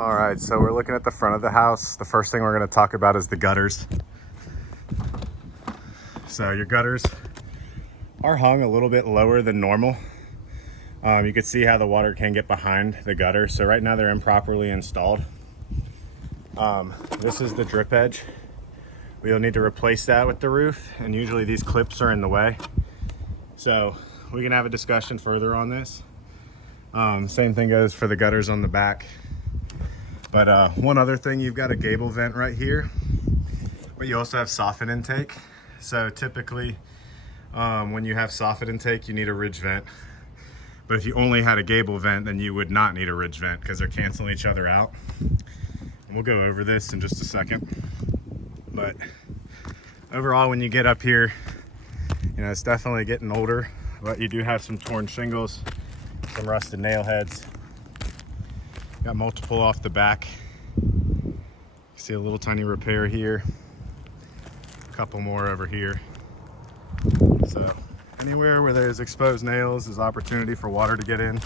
All right, so we're looking at the front of the house. The first thing we're going to talk about is the gutters. So your gutters are hung a little bit lower than normal. You can see how the water can get behind the gutter. So right now they're improperly installed. This is the drip edge. We'll need to replace that with the roof, and usually these clips are in the way. So we can have a discussion further on this. Same thing goes for the gutters on the back. But one other thing, you've got a gable vent right here, but you also have soffit intake. So typically when you have soffit intake, you need a ridge vent. But if you only had a gable vent, then you would not need a ridge vent because they're canceling each other out. And we'll go over this in just a second. But overall, when you get up here, you know, it's definitely getting older, but you do have some torn shingles, some rusted nail heads. Got multiple off the back. See a little tiny repair here. A couple more over here. So anywhere where there's exposed nails is opportunity for water to get in.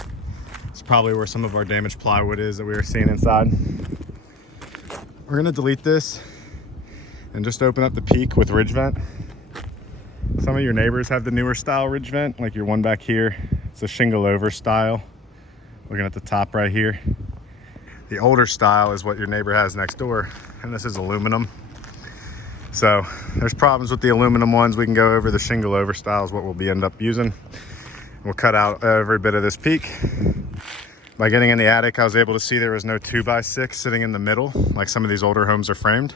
It's probably where some of our damaged plywood is that we were seeing inside. We're gonna delete this and just open up the peak with ridge vent. Some of your neighbors have the newer style ridge vent, like your one back here. It's a shingle over style. Looking at the top right here. The older style is what your neighbor has next door, and this is aluminum. So there's problems with the aluminum ones. We can go over the shingle over style is what we'll end up using. We'll cut out every bit of this peak. By getting in the attic, I was able to see there was no 2x6 sitting in the middle, like some of these older homes are framed,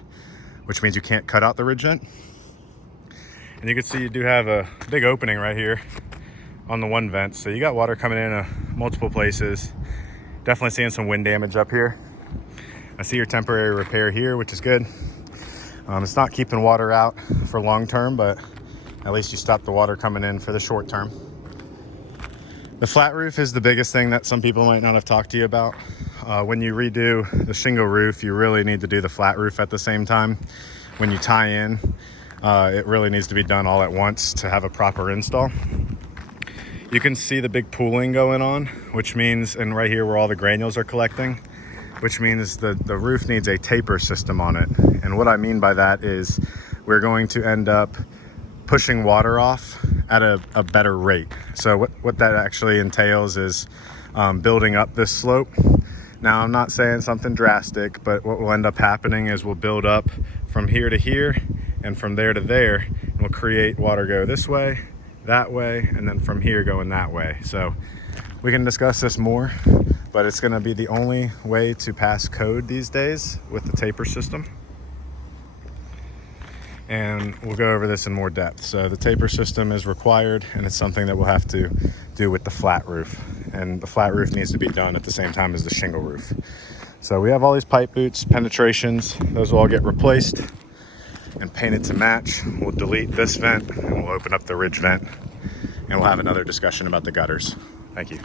which means you can't cut out the ridge vent. And you can see you do have a big opening right here on the one vent. So you got water coming in multiple places. Definitely seeing some wind damage up here. I see your temporary repair here, which is good. It's not keeping water out for long term, but at least you stop the water coming in for the short term. The flat roof is the biggest thing that some people might not have talked to you about. When you redo the shingle roof, you really need to do the flat roof at the same time. When you tie in, it really needs to be done all at once to have a proper install. You can see the big pooling going on, which means, and right here where all the granules are collecting, which means the roof needs a taper system on it. And what I mean by that is we're going to end up pushing water off at a better rate. So what that actually entails is building up this slope. Now, I'm not saying something drastic, but what will end up happening is we'll build up from here to here and from there to there, and we'll create water go this way, that way, and then from here going that way. So we can discuss this more, but it's going to be the only way to pass code these days with the taper system. And we'll go over this in more depth. So the taper system is required, and it's something that we'll have to do with the flat roof. And the flat roof needs to be done at the same time as the shingle roof. So we have all these pipe boots, penetrations. Those will all get replaced and painted to match. We'll delete this vent, and we'll open up the ridge vent, and we'll have another discussion about the gutters. Thank you.